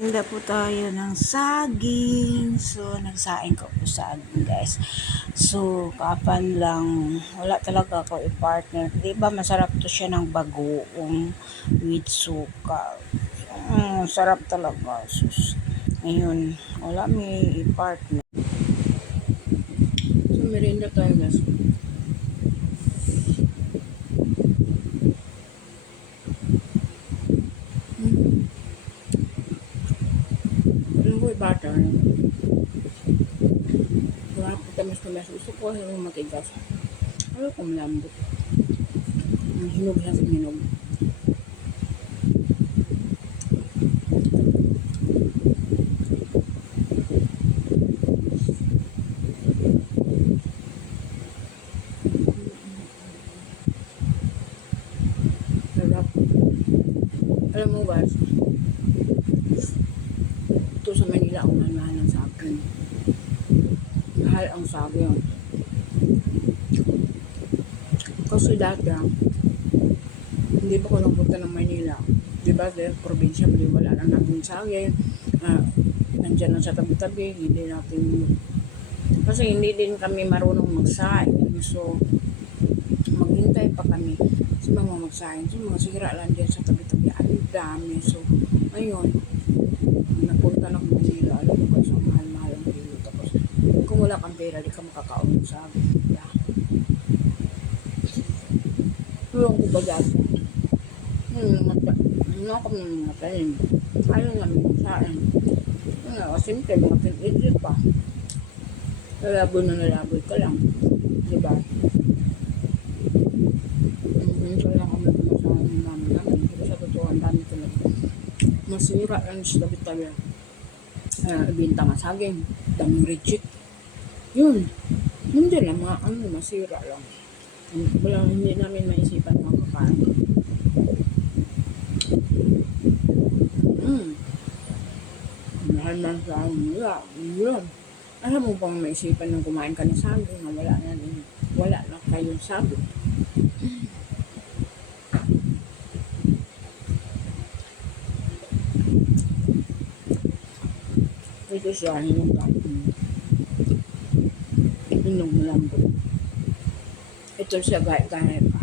Tinda po tayo ng saging. So, nagsaing ko po saging, guys. So, kapan lang, wala talaga ako i-partner. Di ba masarap to siya ng bagoong with suka. Sarap talaga. Sus. Ngayon, wala may i-partner. So, merinda tayo, guys. Ano ko i-butter? Wala po tamis-tamis. Gusto ko yung matigas. Ayaw ko malambot. Hinog siya sa hinog. Sarap. Alam mo, guys, ito sa Manila ang mahal ng saging. Mahal ang saging. Kasi dati, hindi pa ako nagpunta ng Manila. Diba, dahil probinsya, wala lang natin saging. Nandiyan lang sa tabi-tabi, hindi natin... Kasi hindi din kami marunong magsaing. So, maghintay pa kami sa mga magsaing. So, mga sira lang dyan sa tabi-tabi. Ang dami. So, ngayon, napunta na ako Manila. Alam mo guys, ang mahal-mahal ang kilo. Tapos, kung wala kang pera, di ka makakaon ng saging. Yeah. Tulong ko ba dati? Ano ako matayin? Ayaw namin magsaing. Simple, mga tin-idlit pa. Nalaboy na nalaboy ka lang. Diba? Minsan lang kami pumasahan ng mama namin. Pero sa totoo, ang dami talaga. Masira lang sa tabi-tabi. Ibinta nga saging. Daming reject. Yun. Hindi lang mga masira lang. Wala, hindi namin maisipan mga kakain. Mahal man sa akin. Yun. Alam mo bang maisipan ng kumain ka ng saging na wala na kayong saging. Ito siya, hinog malambot. Ito siya, gaya pa.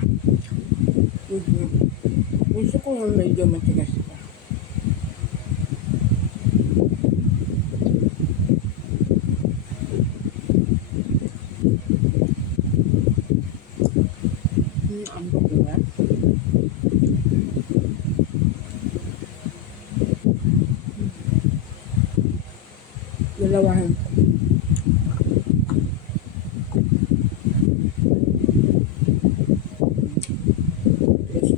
Gusto ko yung medyo matigas pa. Ang bukuha. Dalawahan ko. Yes.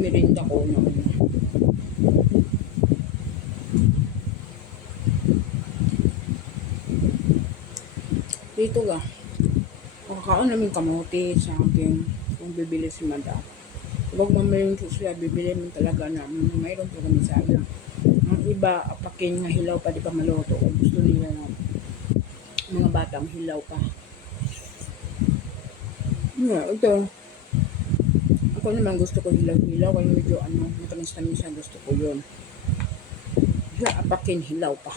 Merinda ko na. Dito ga. Makakaon namin kamote sa akin kung bibili si Madam. Huwag mamayin ko siya, bibili mo talaga namin. Mayroon po kami sana. Ang iba, apakin nga hilaw pa, di pa maluto. Kung gusto nila na mga batang hilaw pa. Ito. Ako naman gusto ko hilaw-hilaw. Kaya medyo matamis-tamis siya. Gusto ko yun. Siya, apakin hilaw pa.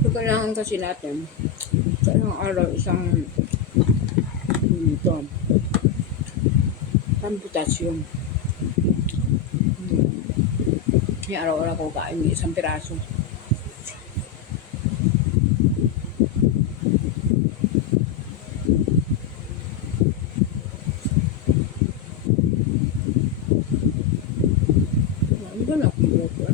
So, kailangan kasi natin sa isang araw, potassium. Yung araw-araw ko kain isang piraso. Ang gano'n akong buko.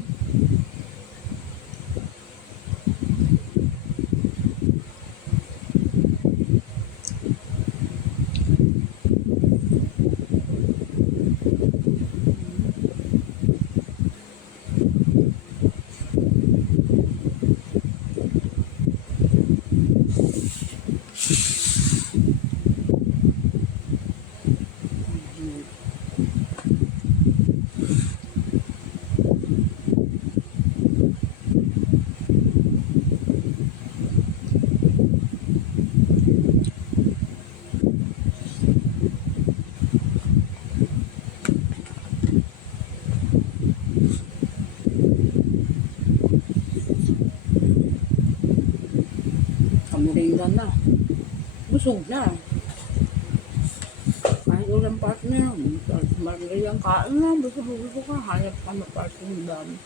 merienda na. Busog na. Kahit walang partner, merienda kain na, busog ka, hanap ka na partner ng dami.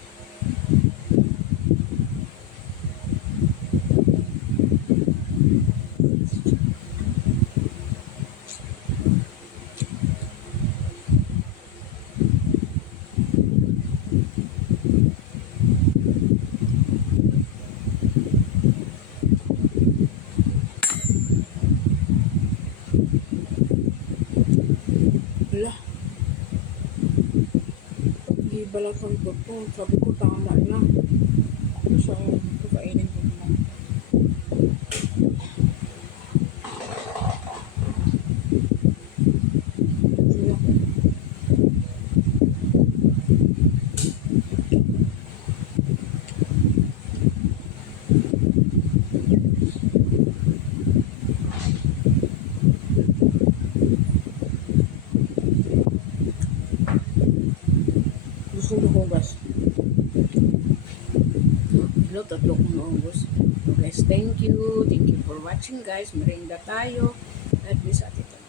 Wala. Ibalakan ko to. Sabi ko, tama na. So, kakainin ko na. Wala. Gusto ko hugas. Hello, tatlo kong naubos. So guys, thank you. Thank you for watching guys. Merienda tayo. At least at ito.